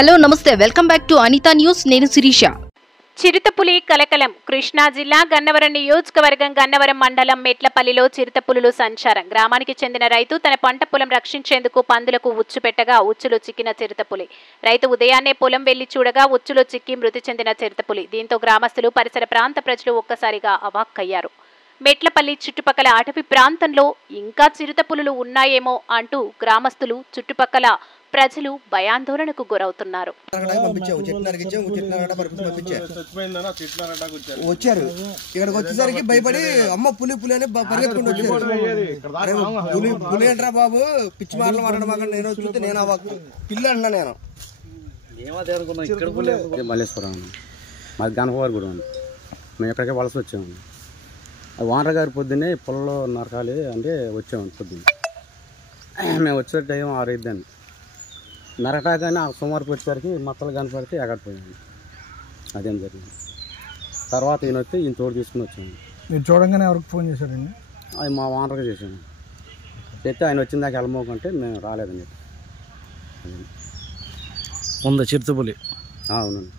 Hello నమస్తే welcome back to Anitha news. నేను శిరీష. చిరుతపులి కలకలం. కృష్ణా జిల్లా గన్నవరం నియోజకవర్గం గన్నవరం మండలం మెట్లపల్లిలో చిరుతపులులు సంచారం. గ్రామానికి చెందిన రైతు తన పంట పొలం రక్షించేందుకు పందులకు ఉచ్చు పెట్టగా ఉచ్చులో చిక్కిన చిరుతపులి. రైతు ఉదయాన్నే పొలం వెళ్లి చూడగా ఉచ్చులో చిక్కి మృతి చెందిన చిరుతపులి. దీంతో గ్రామస్తులు పరిసర ప్రాంత ప్రజలు ఒక్కసారిగా అవాక్కయ్యారు. మెట్లపల్లి చుట్టుపక్కల అటవీ ప్రాంతంలో ఇంకా చిరుతపులులు ఉన్నాయేమో అంటూ గ్రామస్తులు చుట్టుపక్కల ప్రజలు భయాందోళనకు గురవుతున్నారు. వచ్చారు ఇక్కడికి వచ్చేసరికి భయపడి అమ్మ పులి పులి అని పరిగెత్తుకుంటూ వచ్చారు. పులి ఏంట్రా బాబు పిచ్చి మాటలు మాట్లాడమాకండి, నేను చూస్తే నేను అవ్వకు పిల్లి అంటున్నా. నేను మల్లేశ్వరం మాది గణపవారి కూడా ఉంది. మేము ఎక్కడికే వలస వచ్చాము. వానర్ గారి పొద్దున్నే పొలంలో నరకాలి అంటే వచ్చాము. పొద్దున్న మేము వచ్చే టైం 6 అయిద్దండి. నరకాగానే ఆ సుమారుకు వచ్చేసరికి మత్తలు కనపడితే ఎగడిపోయాను. అదేం జరిగింది. తర్వాత ఈయన వస్తే ఈయన తోడు తీసుకుని వచ్చాము. మీరు చూడంగానే ఎవరికి ఫోన్ చేశారండి? అది మా వానర్గా చేశాను. చెప్తే ఆయన వచ్చిన దాకా వెళ్ళమోకంటే మేము రాలేదని చెప్పి. ఉందా చిరుతపులి? అవునండి.